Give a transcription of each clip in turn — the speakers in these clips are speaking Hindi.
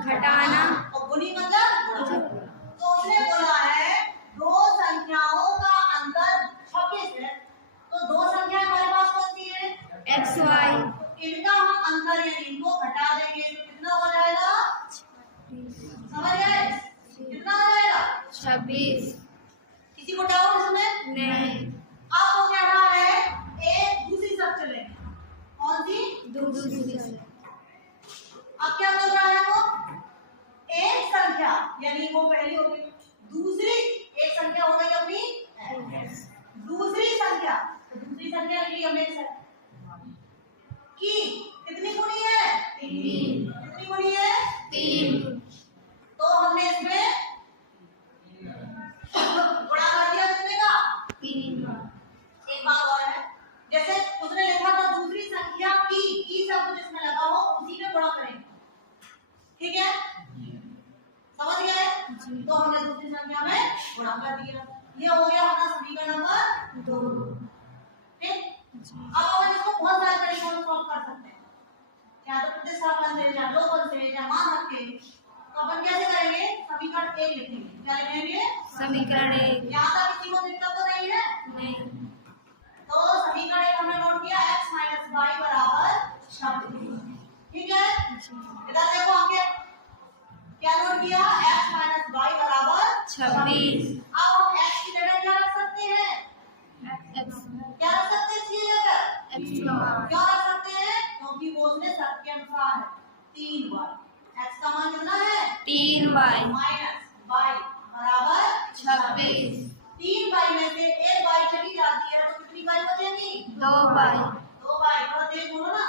घटाना और गुनी मतलब तो उसने बोला है दो संख्याओं का अंतर 26 है, तो दो संख्या हमारे पास कौन सी है? x y। इनका हम अंतर यानी इनको घटा देंगे तो कितना हो जाएगा? समझ गए? कितना हो जाएगा? 26। किसी को डाउट इसमें? नहीं। अब वो क्या रहा है, एक दूसरी तरफ चले। कौन सी? दूसरी। अब क्या बोल रहा है वो? एक संख्या यानी वो पहली हो गई, दूसरी एक संख्या हो गई अपनी दूसरी संख्या, तो दूसरी संख्या के लिए हमें की कितनी गुनी है? 3। कितनी गुनी है? 3। तो हमने इसमें गुणा कर दिया कितने का? 3। एक बात और है, जैसे उसने लिखा था दूसरी संख्या की शब्द जिसमें लगा हो उसी में गुणा करेंगे, ठीक है? समझ गए? तो हमने दूसरी संख्या में गुणा कर दिया, ये हो गया अपना समीकरण नंबर 2। ठीक, अब अपन इसको बहुत सारे तरीकों से सॉल्व कर सकते हैं, या तो प्रतिस्थापन से, या लोगन से, या मान रख के। तो अपन कैसे करेंगे? समीकरण 1 लिखेंगे। क्या लिखेंगे? समीकरण 1। यहाँ तक किसी को दिक्कत तो नहीं है? नहीं। तो समीकरण 1 हमने नोट किया x - y बराबर 26। ठीक है, इधर देखो आगे क्या नोट किया? x - y बराबर 26। अब हम x की जगह क्या रख सकते हैं? x। क्या रख सकते हैं इसकी जगह? x का मान। क्यों रख सकते हैं? क्योंकि वो उसने शर्त के अनुसार है 3y। x का मान कितना है? 3y माइनस y बराबर 26। 3y में से एक y चली जाती है तो कितनी y बचेगी? 2y। 2y थोड़ा तेज बोलो ना,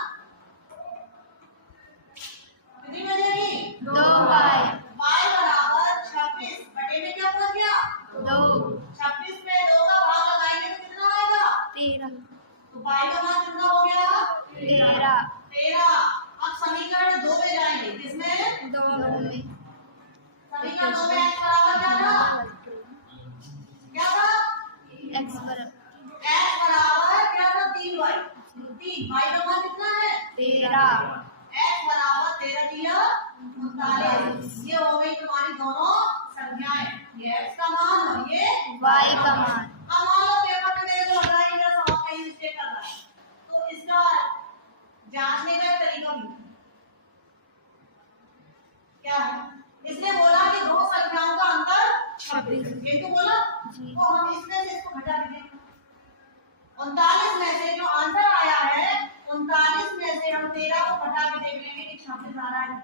कितनी बचेगी? 2y। y बराबर 26 बटे में क्या बच गया? 2। 26 में 2 का भाग लगाएंगे तो कितना आएगा? 13। तो y का मान कितना हो गया? 13। 13। अब समीकरण 2 में जाएंगे, किसमें? 2 में। समीकरण 2 में x बराबर क्या था? क्या था? x बराबर x बराबर क्या था? 3y। 3 y का मान कितना है? 13। x बराबर 13 दिया 39। ये हो गई तुम्हारी दोनों संख्याएं, ये x का मान और ये y का मान। अब मान लो पेपर में मेरे को लग रहा है कि मेरा सवाल कहीं मिस्टेक कर रहा है, तो इसका जांचने का एक तरीका भी क्या है? इसने बोला कि दो संख्याओं का अंतर 26, ये तो बोला, तो हम इसमें से इसको घटा देंगे। 39 में से जो आंसर आया है 39 में से हम 13 को घटा के देख लेंगे कि 26 आ रहा है।